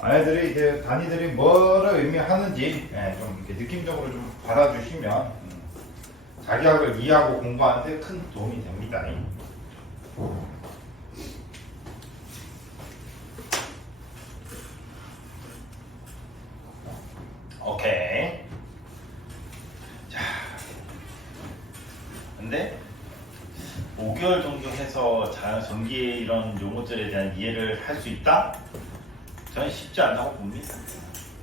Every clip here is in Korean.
아이들이 이제 단위들이 뭐를 의미하는지 좀 이렇게 느낌적으로 좀 받아주시면 자기학을 이해하고 공부하는데 큰 도움이 됩니다. 오케이. 자, 근데 5개월 정도 해서 전기의 이런 용어들에 대한 이해를 할 수 있다? 저는 쉽지 않다고 봅니다.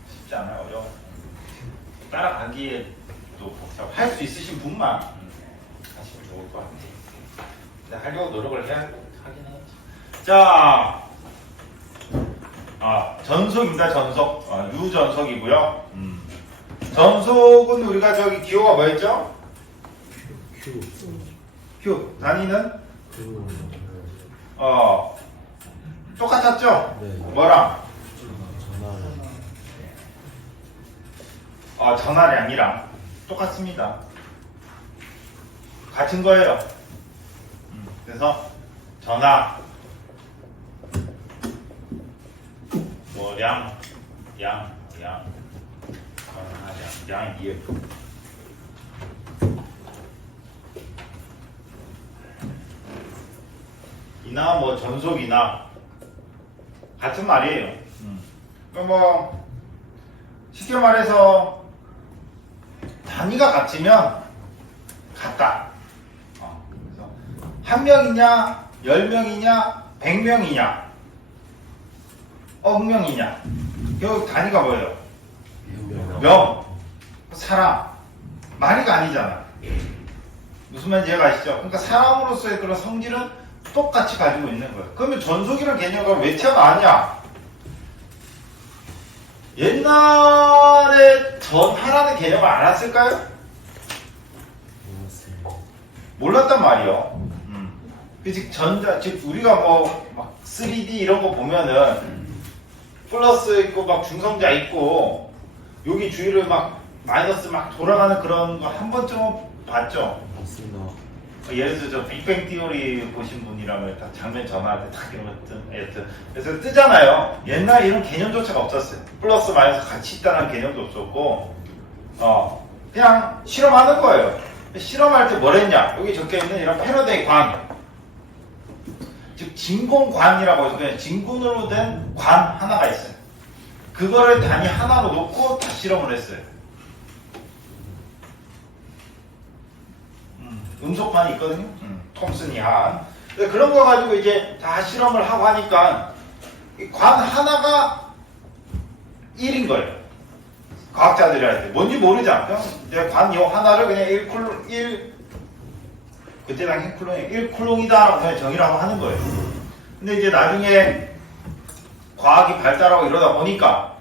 쉽지 않아요. 어려워. 따라가기에 또 복잡할 수 있으신 분만 하시면 좋을 것 같아요. 근데 하려고 노력을 하긴 해야지. 자, 전속입니다. 전속. 유전속이고요. 전속은 우리가 저기 기호가 뭐였죠? Q. 단위는? 똑같았죠? 네. 뭐랑? 전화를. 전화량이랑 똑같습니다. 같은 거예요. 그래서 전화, 양, 양이에요. 이나 뭐 전속이나 같은 말이에요. 그러니까 뭐 쉽게 말해서 단위가 같으면 같다. 그래서 한 명이냐, 10명이냐, 100명이냐, 억명이냐. 결국 단위가 뭐예요? 명, 사람, 마리가 아니잖아. 무슨 말인지 이해가 가시죠? 그러니까 사람으로서의 그런 성질은 똑같이 가지고 있는 거예요. 그러면 전속이라는 개념을 왜 태어나냐? 옛날에 전하라는 개념을 알았을까요? 몰랐단 말이요. 즉 우리가 뭐 막 3D 이런 거 보면은 플러스 있고 막 중성자 있고 여기 주위를 막 마이너스 막 돌아가는 그런 거 한 번쯤은 봤죠? 맞습니다. 예를 들어 저 빅뱅 티오리 보신 분이라면 딱 장면 전화할 때 딱 이런 거 그래서 뜨잖아요. 옛날에 이런 개념조차가 없었어요. 플러스 마이너스 같이 있다는 개념도 없었고 그냥 실험하는 거예요. 실험할 때 뭘 했냐? 여기 적혀있는 이런 패러데이 관, 즉 진공관이라고 해서 그냥 진군으로 된 관 하나가 있어요. 그거를 단위 하나로 놓고 다 실험을 했어요. 음속관이 있거든요. 톰슨이 한. 그런 거 가지고 이제 다 실험을 하고 하니까 이 관 하나가 1인 거예요. 과학자들이 할 때. 뭔지 모르잖아. 그냥 관 요 하나를 그냥 1 그때 당시 쿨롱이 1쿨롱이다라고 그냥 정의라고 하는 거예요. 근데 이제 나중에 과학이 발달하고 이러다 보니까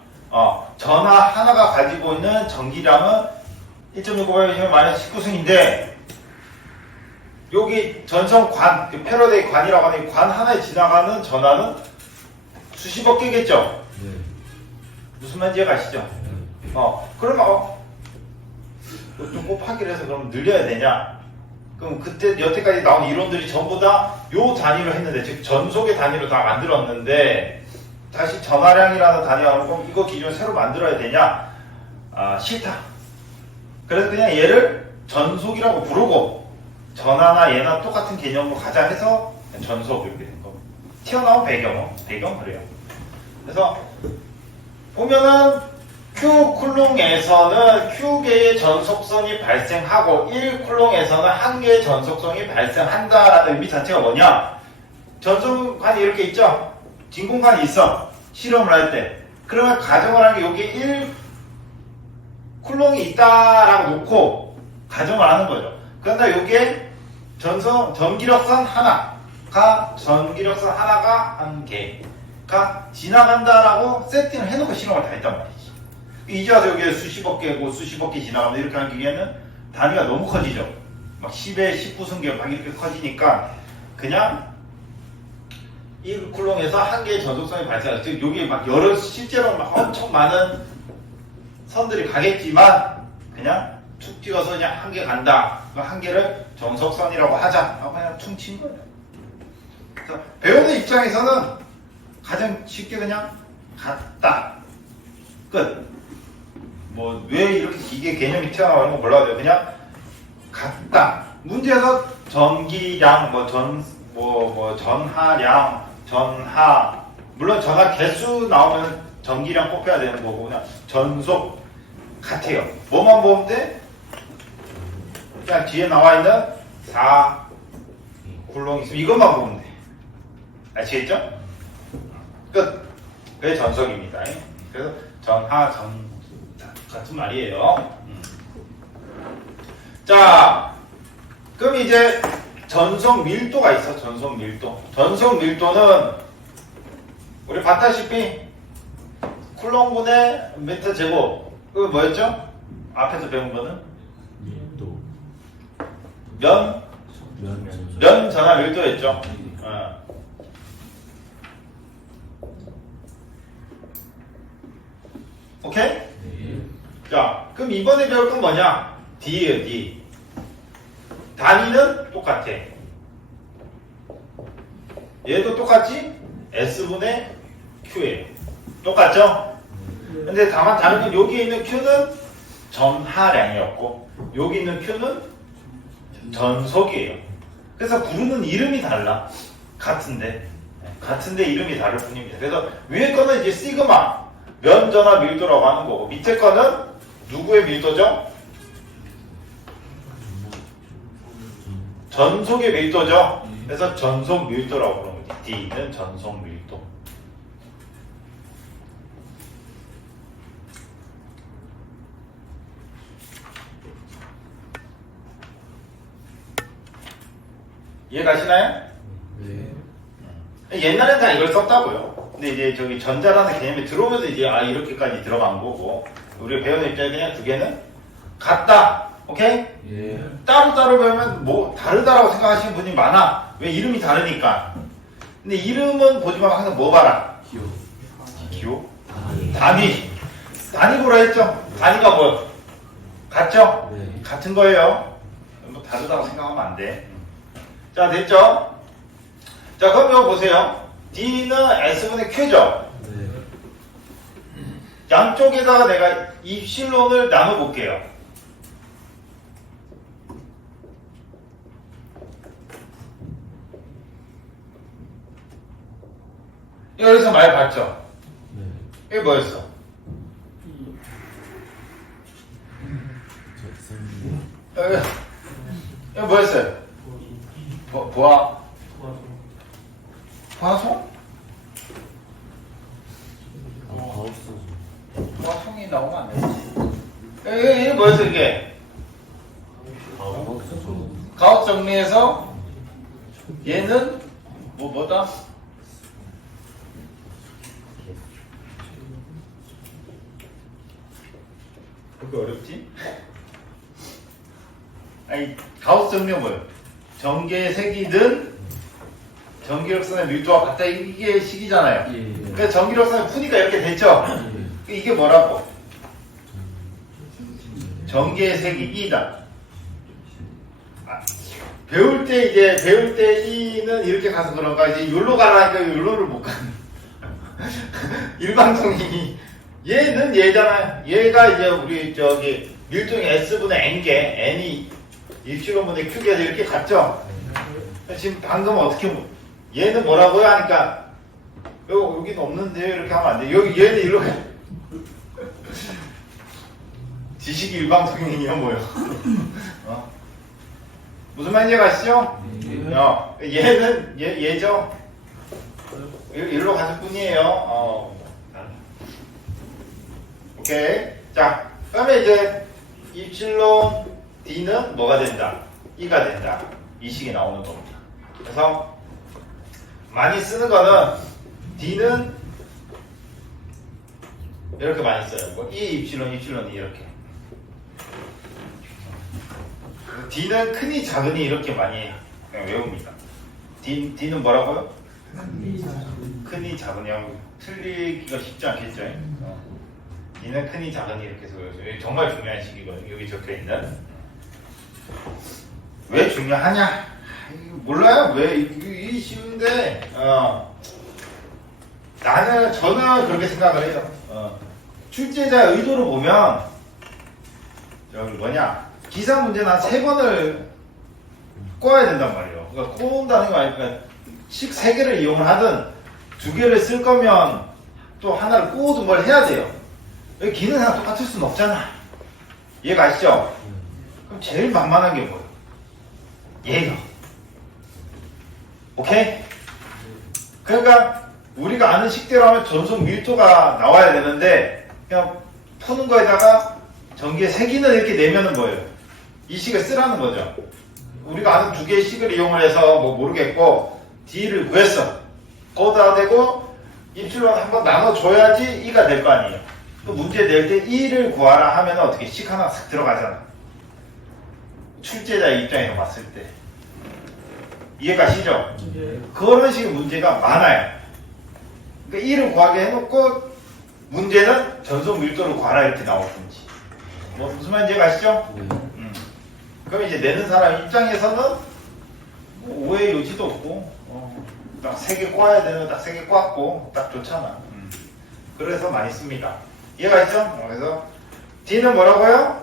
전하 하나가 가지고 있는 전기량은 1.658 마이너스 19승인데 여기 전성관, 그 패러데이 관이라고 하는 관 하나에 지나가는 전하는 수십억 개겠죠? 네. 무슨 말인지 이해가 가시죠? 그러면 좀 곱하기를 해서 그럼 늘려야 되냐? 그럼 그때 여태까지 나온 이론들이 전부 다 요 단위로 했는데, 즉 전속의 단위로 다 만들었는데 다시 전하량이라는 단위가 나오고 이거 기준을 새로 만들어야 되냐? 싫다. 그래서 그냥 얘를 전속이라고 부르고 전하나 얘나 똑같은 개념으로 가자 해서 전속 이렇게 된 거. 튀어나온 배경 그래요. 그래서 보면은 Q쿨롱에서는 Q개의 전속성이 발생하고 1쿨롱에서는 1개의 전속성이 발생한다라는 의미 자체가 뭐냐? 전속관이 이렇게 있죠? 진공관이 있어. 실험을 할 때. 그러면 가정을 한 게 여기 1쿨롱이 있다라고 놓고 가정을 하는 거죠. 그런데 여기에 전기력선 하나가 한 개가 지나간다라고 세팅을 해놓고 실험을 다 했단 말이지. 이제 와서 여기에 수십억 개고 수십억 개 지나가면 이렇게 하는 기계는 단위가 너무 커지죠. 막 10에 19승계 막 이렇게 커지니까 그냥 1쿨롱에서 한 개의 전속성이 발생하죠. 즉 여기 막 실제로 막 엄청 많은 선들이 가겠지만 그냥 툭 찍어서 그냥 한 개 간다. 한 개를 전속선이라고 하자. 하고 그냥 퉁친 거예요. 그래서 배우는 입장에서는 가장 쉽게 그냥 같다. 끝. 뭐 왜 이렇게 기계 개념이 튀어나오는 건 몰라도 그냥 같다. 문제에서 전기량, 전하량, 전하. 물론 전하 개수 나오면 전기량 곱해야 되는 거고 그냥 전속 같아요. 뭐만 보면 돼? 그냥 뒤에 나와 있는 4 굴렁 있으면 이것만 보면 돼. 아시겠죠? 끝. 그게 전속입니다. 그래서 전하, 전 같은 말이에요. 자, 그럼 이제 전속 밀도가 있어. 전속 밀도. 전속 밀도는 우리 봤다시피 쿨롱분의 미터 제곱. 그거 뭐였죠? 앞에서 배운 거는 밀도. 면 전하 밀도였죠. 오케이? 네. 자, 그럼 이번에 배울 건 뭐냐? D예요, D. 단위는 똑같아. 얘도 똑같지? S분의 Q예요. 똑같죠? 근데 다만 다른 건 여기 있는 Q는 전하량이었고 여기 있는 Q는 전속이에요. 그래서 부르는 이름이 달라. 같은데 이름이 다를 뿐입니다. 그래서 위에 거는 이제 시그마 면전하 밀도라고 하는 거고 밑에 거는 누구의 밀도죠? 전속의 밀도죠. 그래서 전속 밀도라고 부르는 거지. D는 전속 밀도. 이해 가시나요? 네. 옛날엔 다 이걸 썼다고요. 근데 이제 저기 전자라는 개념이 들어오면서 이제 이렇게까지 들어간 거고 우리가 배우는 입장에 그냥 두 개는 같다. 오케이? 예. 따로따로 배우면 뭐 다르다라고 생각하시는 분이 많아. 왜? 이름이 다르니까. 근데 이름은 보지 말고 항상 뭐 봐라? 기호. 기호? 단위. 단위 보라 했죠? 단위가 뭐요? 같죠? 네. 같은 거예요. 뭐 다르다고 생각하면 안 돼. 자, 됐죠? 자, 그럼 이거 보세요. D는 S분의 Q죠? 네. 양쪽에다가 내가 입실론을 나눠볼게요. 여기서 말 봤죠? 네. 이게 뭐였어? 이거 뭐였어요? 보아송? 보아송이 나오면 안 되지. 이게 뭐였어, 이게? 가옥 정리해서 얘는 뭐다? 그렇게 어렵지? 아니, 가우스 정리는 뭐예요? 전개의 색이든 전기력선의 밀도와 같다 이게 식이잖아요. 예. 그러니까 전기력선을 푸니까 이렇게 됐죠? 이게 뭐라고? 전개의 색이 E다. 배울 때 E는 이렇게 가서 그런가 이제 여기로 가라니까 여기로를 못 가는. 일방통이 얘는 얘잖아요. 얘가 이제 우리 저기 밀도의 S분의 N개 N이 입실론분의 Q가 이렇게 같죠? 지금 방금 어떻게 얘는 뭐라고요? 하니까 여기는 없는데 이렇게 하면 안 돼. 여기 얘는 이렇게 지식이 일방통행이야 뭐요? 무슨 말인지 가시죠? 얘는 얘죠? 일로 갔을 뿐이에요. 오케이. 자, 그러면 이제 입실론 D는 뭐가 된다? E가 된다. 이 식이 나오는 겁니다. 그래서 많이 쓰는 거는 D는 이렇게 많이 써요. 뭐 E 입실론이 이렇게. D는 크니 작으니 이렇게 많이 그냥 외웁니다. D는 뭐라고요? 크니 작으니 하고 틀리기가 쉽지 않겠죠? D는 크니 작으니 이렇게 해서 외워요. 정말 중요한 식이거든요. 여기 적혀있는. 왜 중요하냐? 몰라요. 왜? 이 쉬운데 저는 그렇게 생각을 해요. 출제자 의도를 보면 여기 뭐냐 기사 문제는 한 3번을 꼬아야 된단 말이에요. 그러니까 꼬은다는 거 아니니까 식 3개를 이용을 하든 2개를 쓸 거면 또 하나를 꼬든 뭘 해야 돼요. 여기 기는 하나 똑같을 수는 없잖아. 이해가 가시죠? 그럼 제일 만만한 게 뭐예요? 얘가. 오케이? 그러니까 우리가 아는 식대로 하면 전속 밀도가 나와야 되는데 그냥 푸는 거에다가 전기의 세기는 이렇게 내면은 뭐예요? 이 식을 쓰라는 거죠. 우리가 아는 2개의 식을 이용을 해서 뭐 모르겠고 D를 구했어. 거기다 대고 입술로 한번 나눠줘야지 E가 될 거 아니에요. 또 문제 낼 때 E를 구하라 하면 어떻게 식 하나 싹 들어가잖아. 출제자의 입장에서 봤을 때. 이해가시죠? 그런 식의 문제가 많아요. 그러니까 E를 구하게 해놓고 문제는 전속 밀도를 구하라 이렇게 나오든지. 뭐 무슨 말인지 가시죠? 그럼 이제 내는 사람 입장에서는 뭐 오해 요지도 없고 딱 3개 꼬아야 되는 거 딱 3개 꼬았고 딱 좋잖아. 그래서 많이 씁니다. 이해가시죠? 그래서 D는 뭐라고요?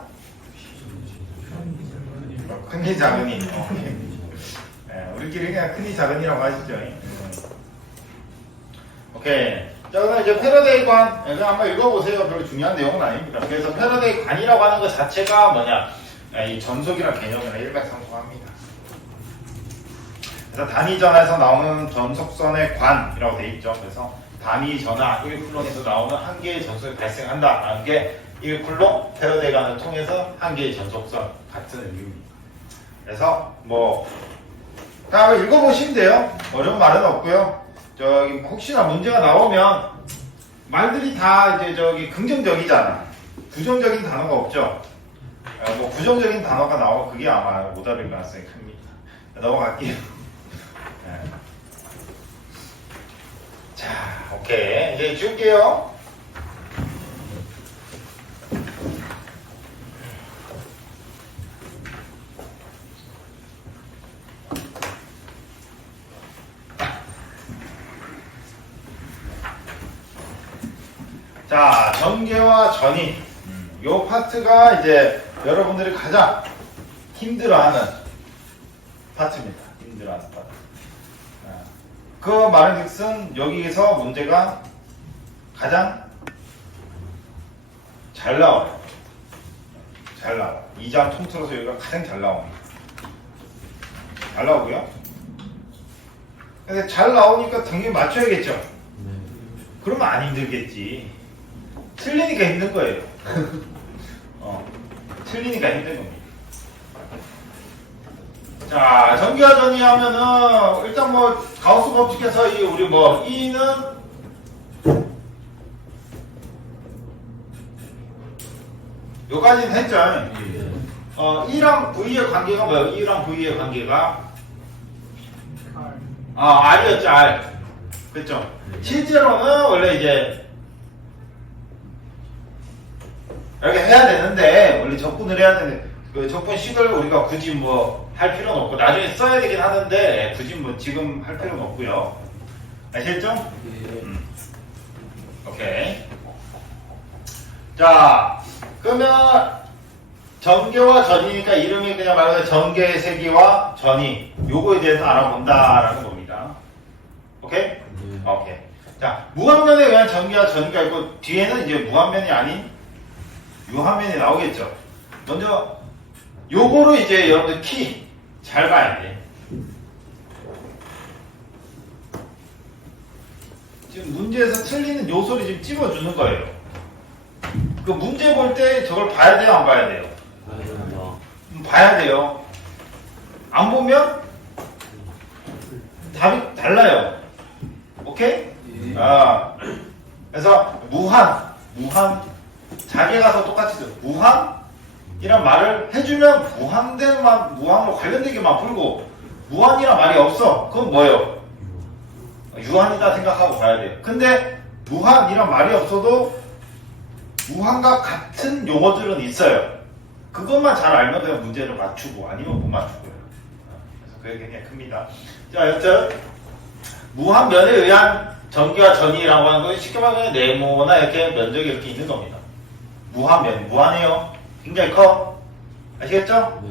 큰이 작은이. 네, 우리끼리 그냥 큰이 작은이라고 하시죠. 오케이. 자, 그럼 이제 패러데이 관. 그냥 한번 읽어보세요. 별로 중요한 내용은 아닙니다. 그래서 패러데이 관이라고 하는 것 자체가 뭐냐? 이 전속이라는 개념이랑 일맥상통합니다. 그래서 단위전에서 나오는 전속선의 관이라고 돼 있죠. 그래서 단위전화 1쿨롱에서 나오는 한 개의 전속이 발생한다라는 게 1쿨롱 패러데이 관을 통해서 한 개의 전속선 같은 의미입니다. 그래서 뭐 다 읽어보시면 돼요. 어려운 말은 없고요. 저기 혹시나 문제가 나오면 말들이 다 이제 저기 긍정적이잖아. 부정적인 단어가 없죠. 뭐 부정적인 단어가 나오면 그게 아마 오답일 가능성이 큽니다. 넘어갈게요. 네. 자, 오케이. 이제 지울게요. 자, 전개와 전이. 요 파트가 이제 여러분들이 가장 힘들어하는 파트입니다. 힘들어하는 파트. 그 말인즉슨 여기에서 문제가 가장 잘 나와요. 잘 나와. 2장 통틀어서 여기가 가장 잘 나옵니다. 잘 나오고요. 근데 잘 나오니까 당연히 맞춰야겠죠. 그러면 안 힘들겠지. 틀리니까 힘든 거예요. 틀리니까 힘든 겁니다. 자, 전기와 전이 하면은 일단 뭐 가우스 법칙에서 우리 뭐 E는 요까지는 했죠. E랑 V의 관계가 뭐예요? E랑 V의 관계가 R이었죠. R. 그렇죠. 실제로는 원래 이제 이렇게 해야 되는데 원래 적분을 해야 되는데 그 적분식을 우리가 굳이 뭐 할 필요는 없고 나중에 써야 되긴 하는데 굳이 뭐 지금 할 필요는 없고요. 아시겠죠? 오케이. 자, 그러면 전개와 전이니까 이름이 그냥 말 그대로 전개의 세기와 전이 요거에 대해서 알아본다라는 겁니다. 오케이? 오케이. 자, 무한면에 의한 전기와 전이가 있고 뒤에는 이제 무한면이 아닌 유한면이 나오겠죠. 먼저 요거를 이제 여러분들 키 잘 봐야 돼. 지금 문제에서 틀리는 요소를 지금 찝어주는 거예요. 그 문제 볼 때 저걸 봐야 돼요, 안 봐야 돼요? 봐야 돼요. 안 보면 답이 달라요. 오케이? 그래서 무한 자기에 가서 똑같이 써. 무한이란 말을 해주면 무한으로 관련되게만 풀고 무한이란 말이 없어. 그건 뭐예요? 유한이다 생각하고 봐야 돼요. 근데 무한이란 말이 없어도 무한과 같은 용어들은 있어요. 그것만 잘 알면 그냥 문제를 맞추고 아니면 못 맞추고요. 그래서 그게 굉장히 큽니다. 자, 여튼 무한면에 의한 전기와 전이라고 하는 건 쉽게 말하면 네모나 이렇게 면적이 이렇게 있는 겁니다. 무한해요. 굉장히 커. 아시겠죠? 네.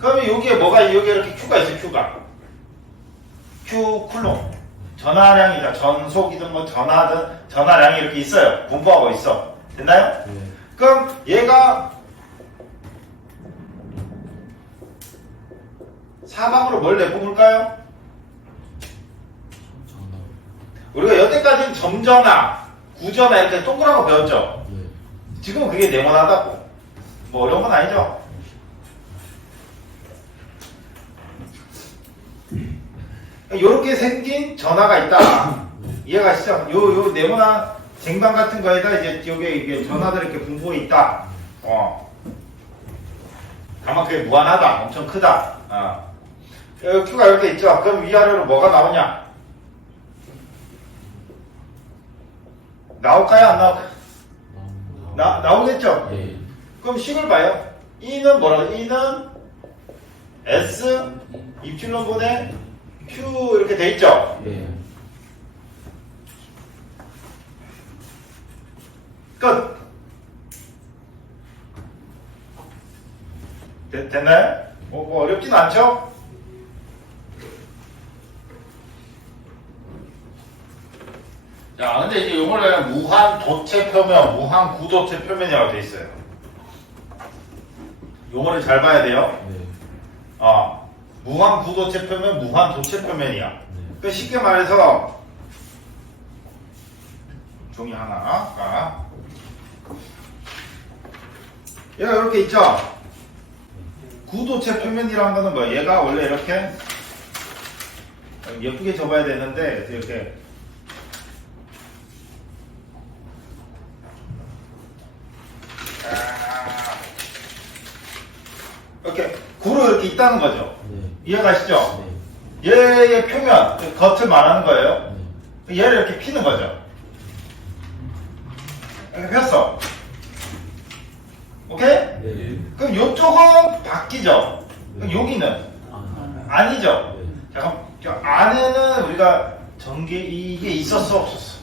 그러면 여기에 여기에 이렇게 Q가 있어요, Q가. Q 쿨롱. 전하량이다. 전속이든 뭐 전하량이 이렇게 있어요. 분포하고 있어. 됐나요? 네. 그럼 얘가 사방으로 뭘 내뿜을까요? 정답. 우리가 여태까지는 점전화, 구전화 이렇게 동그란 거 배웠죠? 네. 지금은 그게 네모나다고. 뭐 어려운 건 아니죠? 요렇게 생긴 전화가 있다. 이해가시죠? 요 네모난 쟁반 같은 거에다 이제 여기에 이게 전화들이 이렇게 분포해 있다. 다만 그게 무한하다. 엄청 크다. 여기 Q가 이렇게 있죠? 그럼 위아래로 뭐가 나오냐? 나올까요? 안 나올까요? 나오겠죠? 네. 그럼 식을 봐요. E는 뭐라고? E는 S 입출론분의 Q 이렇게 돼 있죠? 네. 끝! 됐나요? 뭐 어렵진 않죠? 자, 근데 이제 요거는 무한 도체 표면, 무한 구도체 표면이라고 돼 있어요. 요거를 잘 봐야 돼요. 네. 무한 구도체 표면, 무한 도체 표면이야. 네. 그 쉽게 말해서 종이 하나. 얘가 이렇게 있죠? 구도체 표면이라는 거는 뭐야? 얘가 원래 이렇게 예쁘게 접어야 되는데 이렇게 이렇게 구로 이렇게 있다는 거죠. 네. 이해가시죠? 네. 얘의 표면, 겉을 말하는 거예요. 네. 얘를 이렇게 피는 거죠. 이렇게 폈어. 오케이? 네. 그럼 요쪽은 바뀌죠. 그럼 여기는 아니죠. 네. 잠깐, 저 안에는 우리가 전기 이게 있었어 없었어?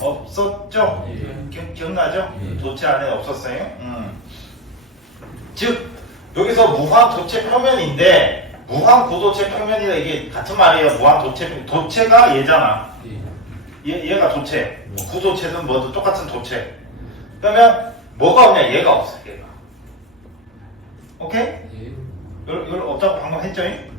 없었죠? 네. 기억나죠? 네. 도체 안에 없었어요. 즉 여기서 무한 도체 표면인데 무한 구도체 표면이다 이게 같은 말이에요. 무한 도체가 얘잖아. 얘가 도체. 네. 구도체든 뭐든 똑같은 도체. 그러면 뭐가 없냐? 얘가 없어. 얘가. 오케이? 네. 이걸 없다고 방금 했죠? 네.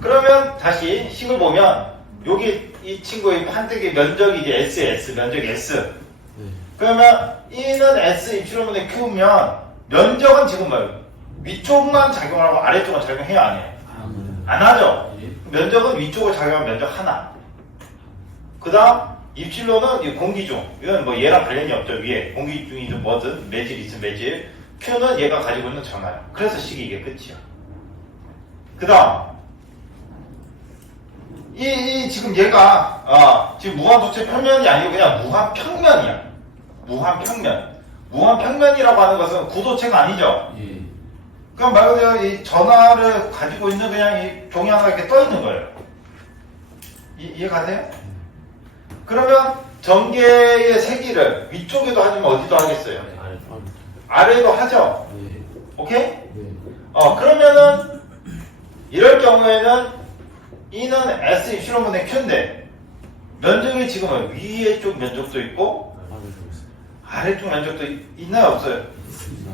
그러면 다시 식을 보면 여기 이 친구의 판때기 면적이 이제 S, 면적이 S. 네. 그러면 E는 S 입출분의 Q면 면적은 지금 뭐예요? 위쪽만 작용을 하고 아래쪽은 작용해야 안 해요? 안 하죠? 예. 면적은 위쪽을 작용하면 면적 하나. 그 다음 입출로는 이 공기중. 이건 뭐 얘랑 관련이 없죠. 위에 공기중이든 뭐든 매질 있으면 매질. Q는 얘가 가지고 있는 전하량. 그래서 식이 이게 끝이야. 그 다음 지금 얘가 지금 무한도체 표면이 아니고 그냥 무한평면이야. 무한평면이라고 하는 것은 구도체가 아니죠. 예. 그럼 말 그대로 이 전하를 가지고 있는 그냥 이 종이 하나가 이렇게 떠 있는 거예요. 이해가세요? 그러면 전개의 세기를 위쪽에도 하지만 어디도 하겠어요? 아래도 하죠. 네. 오케이? 네. 그러면은 이럴 경우에는 E는 S 입실론분의 Q인데 면적이 지금은 위에 쪽 면적도 있고 아래쪽 면적도 있나요? 없어요?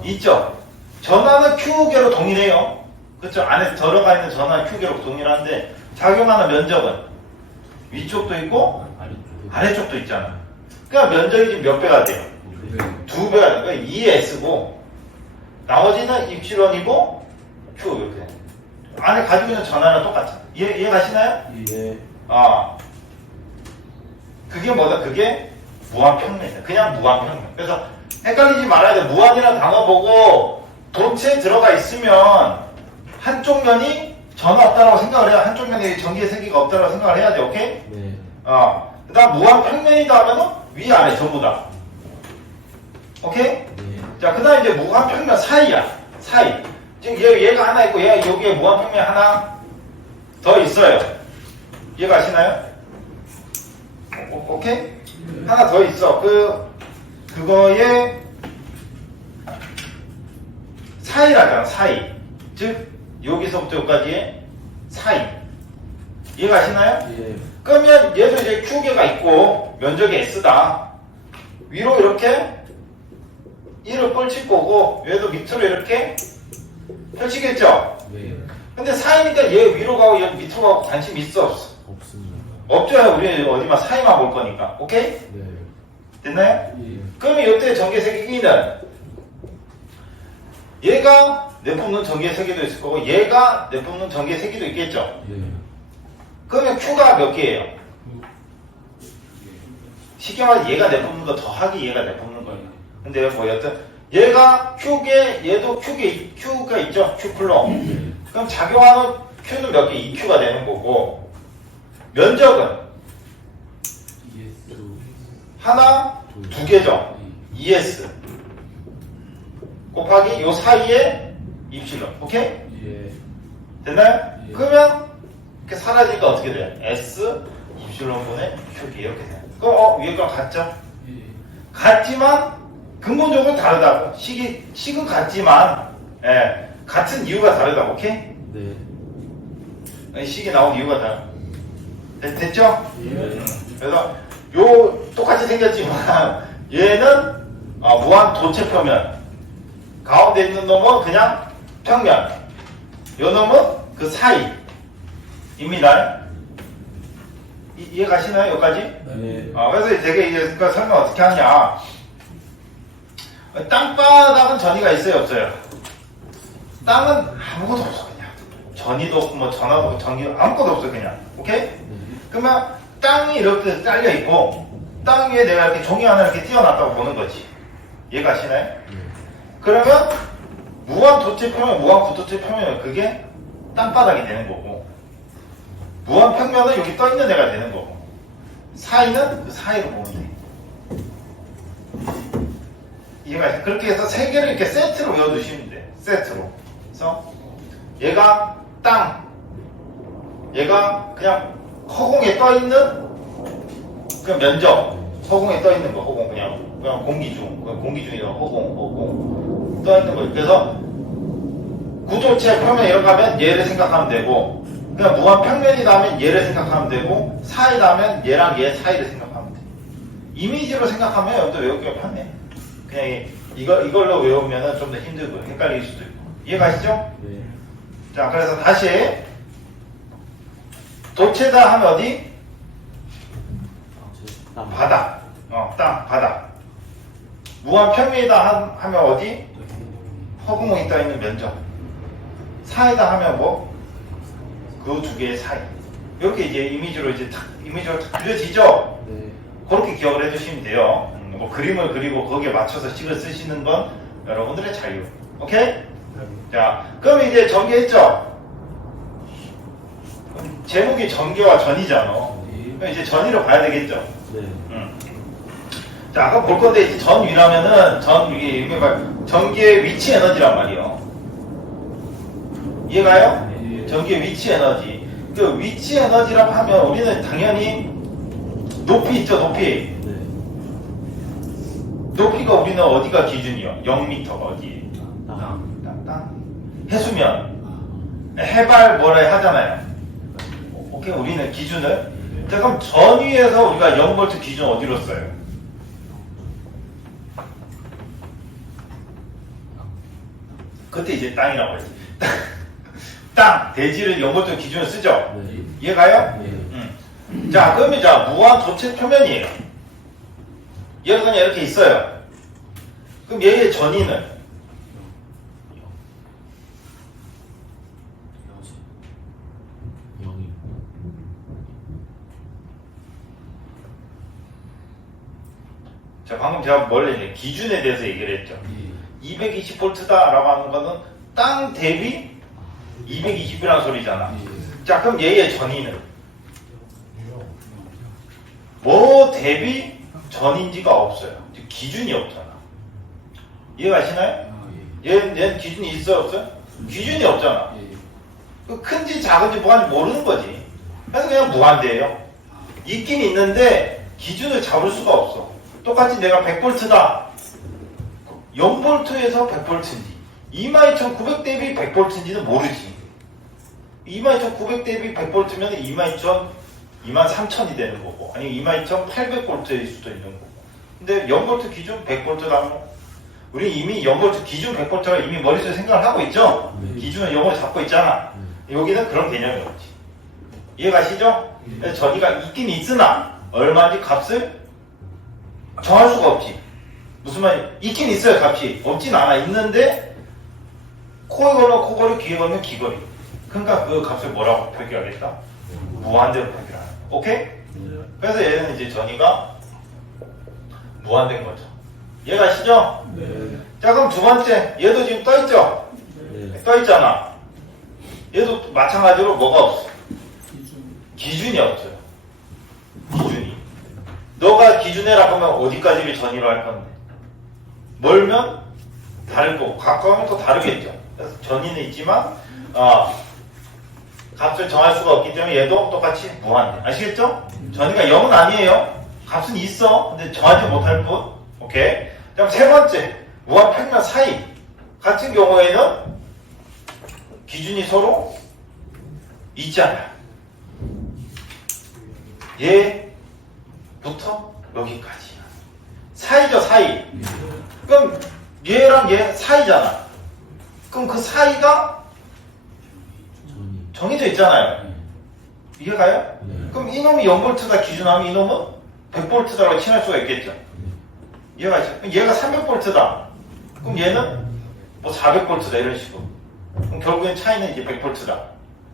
있죠? 전하는 Q계로 동일해요. 그렇죠? 안에 들어가 있는 전하는 Q계로 동일한데 작용하는 면적은 위쪽도 있고 아래쪽도 있잖아. 그러니까 면적이 지금 몇 배가 돼요? 2배가 돼요. 그러니까 2S고 나머지는 입실론이고 Q 이렇게 안에 가지고 있는 전하는 똑같아. 이해 가시나요? 예. 그게 뭐다? 그게 무한평면이야. 그냥 무한평면. 그래서 헷갈리지 말아야 돼. 무한이라는 단어 보고 도체에 들어가 있으면 한쪽 면이 전화 없다라고 생각을 해야 한쪽 면에 전기의 세기가 없다라고 생각을 해야 돼. 오케이? 네. 그 다음 무한평면이다 하면은 위아래 전부 다. 오케이? 네. 자, 그 다음 이제 무한평면 사이야. 사이. 지금 얘가 하나 있고 얘가 여기에 무한평면 하나 더 있어요. 이해가 가시나요? 오케이? 하나 더 있어. 그거의 사이라잖아, 사이. 즉, 여기서부터 여기까지의 사이. 이해가시나요? 예. 그러면 얘도 이제 Q개가 있고, 면적이 S다. 위로 이렇게 1을 펼칠 거고, 얘도 밑으로 이렇게 펼치겠죠? 네. 근데 사이니까 얘 위로 가고 얘 밑으로 가고 관심 있어, 없어? 없습니다. 없죠? 우리 어디만 사이만 볼 거니까. 오케이? 네. 됐나요? 예. 그러면 이때 전개 세기는 얘가 내뿜는 전개 세기도 있을 거고 얘가 내뿜는 전개 세기도 있겠죠. 예. 그러면 Q가 몇 개예요? 쉽게 말해 얘가 내뿜는 거 더하기 얘가 내뿜는 거예요. 근데 뭐 여튼 얘가 Q개 얘도 Q가 있죠. Q 쿨럼. 그럼 작용하는 Q는 몇 개? 2Q가 되는 거고 면적은 ES. 하나, 두 개죠. ES 곱하기 요 사이에 입실론. 오케이? 예. 됐나요? 예. 그러면 이렇게 사라지니까 어떻게 돼요? S 입실론분의 Q기 이렇게 돼요. 그럼 위에가 같죠? 예. 같지만 근본적으로 다르다고. 식은 같지만 같은 이유가 다르다고. 오케이? 네. 식이 나온 이유가 다르. 됐죠? 예. 그래서 요 똑같이 생겼지만 얘는 무한 도체 표면 가운데 있는 놈은 그냥 평면 요 놈은 그 사이입니다. 이해 가시나요? 여기까지? 네. 그래서 되게 이제 그 설명 어떻게 하냐. 땅바닥은 전이가 있어요? 없어요? 땅은 아무것도 없어 그냥. 전이도 없고 뭐 전화도 없고 전기도 아무것도 없어 그냥. 오케이? 네. 그러면 땅이 이렇게 딸려 있고 땅 위에 내가 이렇게 종이 하나 이렇게 띄워놨다고 보는 거지. 이해가 가시나요? 네. 그러면 무한 도체 표면, 무한 구도체 표면은 그게 땅바닥이 되는 거고 무한 평면은 여기 떠 있는 애가 되는 거고 사이는 그 사이로 보면 돼. 이해가 가시나요? 그렇게 해서 세 개를 이렇게 세트로 외워두시면 돼. 세트로. 그래서 얘가 땅, 얘가 그냥 허공에 떠 있는 그 면적, 허공에 떠 있는 거, 허공 그냥 공기중, 공기중이다 허공 떠 있는 거. 그래서 구도체 표면 이렇게 하면 얘를 생각하면 되고, 그냥 무한 평면이라면 얘를 생각하면 되고, 사이라면 얘랑 얘 사이를 생각하면 돼. 이미지로 생각하면 여기도 외우기가 편해. 그냥 이걸로 외우면 좀 더 힘들고 헷갈릴 수도 있고. 이해가시죠? 네. 자, 그래서 다시 도체다 하면 어디? 땅. 바다. 땅, 바다. 무한 평면이다 하면 어디? 허구멍이 떠 있는 면적. 사이다 하면 뭐? 그 두 개의 사이. 이렇게 이제 이미지로 탁 그려지죠? 네. 그렇게 기억을 해주시면 돼요. 뭐 그림을 그리고 거기에 맞춰서 식을 쓰시는 건 여러분들의 자유. 오케이? 자, 그럼 이제 전개했죠? 제목이 전개와 전이잖아. 그럼 이제 전위로 봐야 되겠죠? 네. 자, 아까 볼 건데, 이제 전위라면은, 전기의 위치 에너지란 말이에요. 이해가요? 네. 전기의 위치 에너지. 그 위치 에너지라고 하면 우리는 당연히 높이 있죠, 높이. 네. 높이가 우리는 어디가 기준이요? 0m 어디? 땅. 해수면. 해발 뭐라 하잖아요. 오케이, 우리는 기준을. 자, 그럼 전위에서 우리가 0V 기준 어디로 써요? 그때 이제 땅이라고 했지. 땅, 대지를 0V 기준으로 쓰죠? 네. 이해가요? 네. 자, 그러면 무한 도체 표면이에요. 얘가 그냥 이렇게 있어요. 그럼 얘의 전위는? 영이. 자, 방금 제가 원래 기준에 대해서 얘기를 했죠. 예. 220V다라고 하는 거는 땅 대비 220이라는 소리잖아. 예. 자, 그럼 얘의 전위는? 뭐 대비 전인지가 없어요. 기준이 없잖아. 이해가시나요? 얘는 기준이 있어 없어요? 기준이 없잖아. 예. 그 큰지 작은지 뭐한지 모르는 거지. 그래서 그냥 무한대예요. 있긴 있는데 기준을 잡을 수가 없어. 똑같이 내가 100V다. 0V에서 100V인지 22,900 대비 100V인지는 모르지. 22,900 대비 100V면 23,000이 되는 거고, 아니면 22,800V일 수도 있는 거고. 근데 0V 기준 100V라고 우리 이미 0V 기준 100V가 이미 머릿속에 생각을 하고 있죠? 네. 기준을 0으로 잡고 있잖아. 여기는 그런 개념이 없지. 이해가시죠? 그래서 전이가 있긴 있으나 얼마인지 값을 정할 수가 없지. 무슨 말이야? 있긴 있어요, 값이. 없진 않아. 있는데 코에 걸면 코걸이, 귀에 걸면 귀걸이. 그러니까 그 값을 뭐라고 표기하겠다? 무한대로 표기하는 거야. 오케이? 그래서 얘는 이제 전이가 무한된 거죠. 이해가시죠? 네. 자, 그럼 두 번째. 얘도 지금 떠있죠? 네. 떠있잖아. 얘도 마찬가지로 뭐가 없어? 기준. 기준이 없어요. 기준이. 너가 기준해라 하면 어디까지를 전이로 할 건데? 멀면 다르고 가까우면 또 다르겠죠. 그래서 전이는 있지만 값을 정할 수가 없기 때문에 얘도 똑같이 무한대. 아시겠죠? 전이가 0은 아니에요. 값은 있어. 근데 정하지 못할 뿐. 오케이. 그다음 세 번째. 무한 평면 사이 같은 경우에는 기준이 서로 있잖아요. 얘부터 여기까지. 사이죠, 사이. 그럼 얘랑 얘 사이잖아. 그럼 그 사이가 전이. 정해져 있잖아요. 네. 이해가요? 네. 그럼 이놈이 0V다 기준하면 이놈은 100V라고 칭할 수가 있겠죠. 이해가죠? 그럼 얘가 300V다. 그럼 얘는 뭐 400V다 이런 식으로. 그럼 결국엔 차이는 이제 100V다.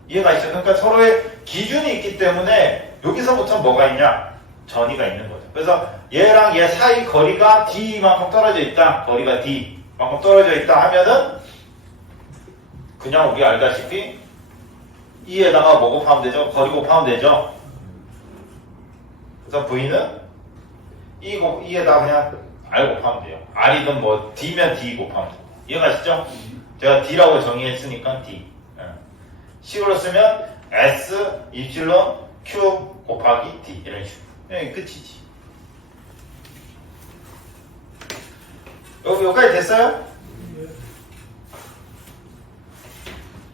이해가시죠? 그러니까 서로의 기준이 있기 때문에 여기서부터 뭐가 있냐? 전이가 있는 거죠. 그래서 얘랑 얘 사이 거리가 D만큼 떨어져 있다. 거리가 D만큼 떨어져 있다 하면은 그냥 우리 알다시피 E에다가 뭐 곱하면 되죠? 거리 곱하면 되죠? 그래서 V는 E에다가 그냥 R 곱하면 돼요. R이든 뭐 D면 D 곱하면 돼요. 이해가시죠? 제가 D라고 정의했으니까 D. 식으로 쓰면 S, 입실론, Q 곱하기 D 이런 식으로. 끝이지. 여기까지 됐어요?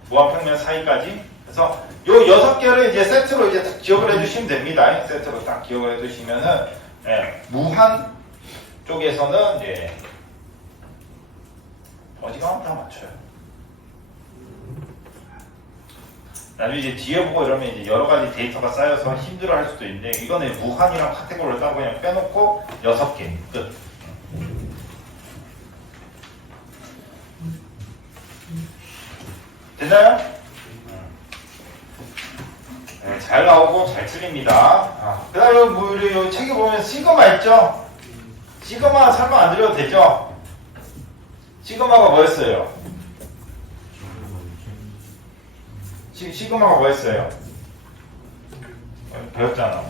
무한평면 사이까지. 그래서 요 6개를 이제 세트로 이제 딱 기억을 해주시면 됩니다. 세트로 딱 기억을 해주시면은 무한 쪽에서는 어디가 다 맞춰요. 나중에 이제 뒤에 보고 이러면 이제 여러 가지 데이터가 쌓여서 힘들어 할 수도 있는데 이거는 무한이랑 카테고리를 따로 그냥 빼놓고 6개 끝. 됐나요? 네, 잘 나오고 잘 틀립니다. 그 다음에 뭐 우리 책에 보면 시그마 있죠? 시그마 설명 안 드려도 되죠? 시그마가 뭐였어요? 시그마가 뭐였어요? 배웠잖아.